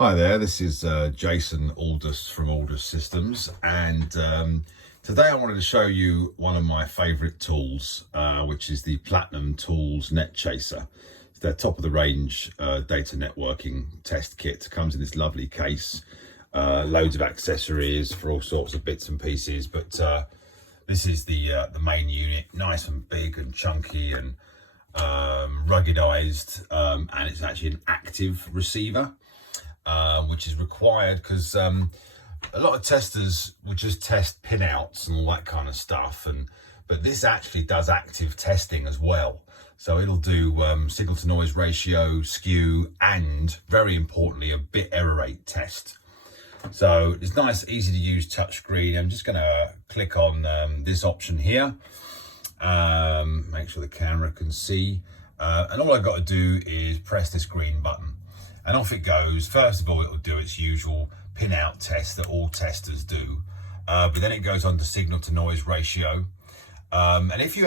Hi there, this is Jason Aldous from Aldous Systems, and today I wanted to show you one of my favourite tools, which is the Platinum Tools NetChaser. It's their top of the range data networking test kit. Comes in this lovely case, loads of accessories for all sorts of bits and pieces, but this is the main unit, nice and big and chunky and ruggedized, and it's actually an active receiver. Which is required because a lot of testers will just test pinouts and all that kind of stuff, but this actually does active testing as well. So it'll do signal to noise ratio, skew, and very importantly a bit error rate test. So it's nice, easy to use touchscreen. I'm just going to click on this option here, make sure the camera can see, and all I've got to do is press this green button. And off it goes. First of all, it'll do its usual pinout test that all testers do. But then it goes on to signal to noise ratio. And if you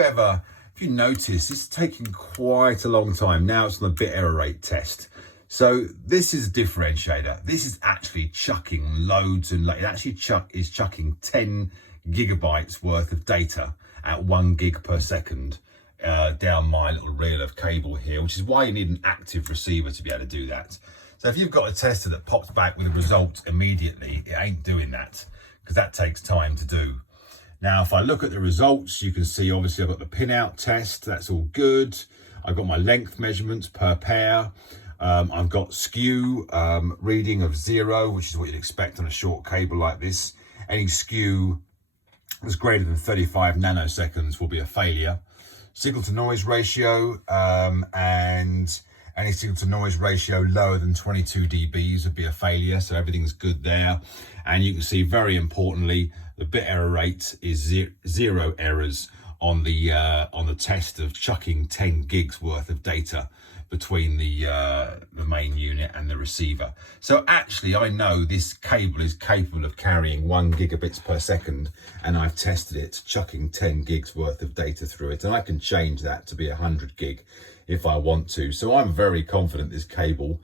notice, it's taking quite a long time. Now it's on the bit error rate test. So this is a differentiator. This is actually chucking loads and it actually is chucking 10 gigabytes worth of data at 1 gig per second. Down my little reel of cable here, which is why you need an active receiver to be able to do that. So if you've got a tester that pops back with a result immediately, it ain't doing that because that takes time to do. Now, if I look at the results, you can see obviously I've got the pinout test, that's all good. I've got my length measurements per pair. I've got skew reading of 0, which is what you'd expect on a short cable like this. Any skew that's greater than 35 nanoseconds will be a failure. Signal to noise ratio, and any signal to noise ratio lower than 22 dBs would be a failure. So everything's good there. And you can see, very importantly, the bit error rate is 0 errors on the test of chucking 10 gigs worth of data between the main unit and the receiver. So actually I know this cable is capable of carrying 1 gigabits per second, and I've tested it chucking 10 gigs worth of data through it, and I can change that to be 100 gig if I want to. So I'm very confident this cable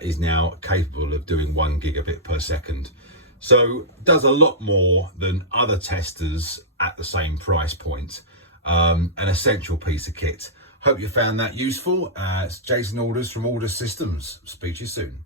is now capable of doing 1 gigabit per second. So it does a lot more than other testers at the same price point. An essential piece of kit. Hope you found that useful. It's Jason Aldous from Aldous Systems. Speak to you soon.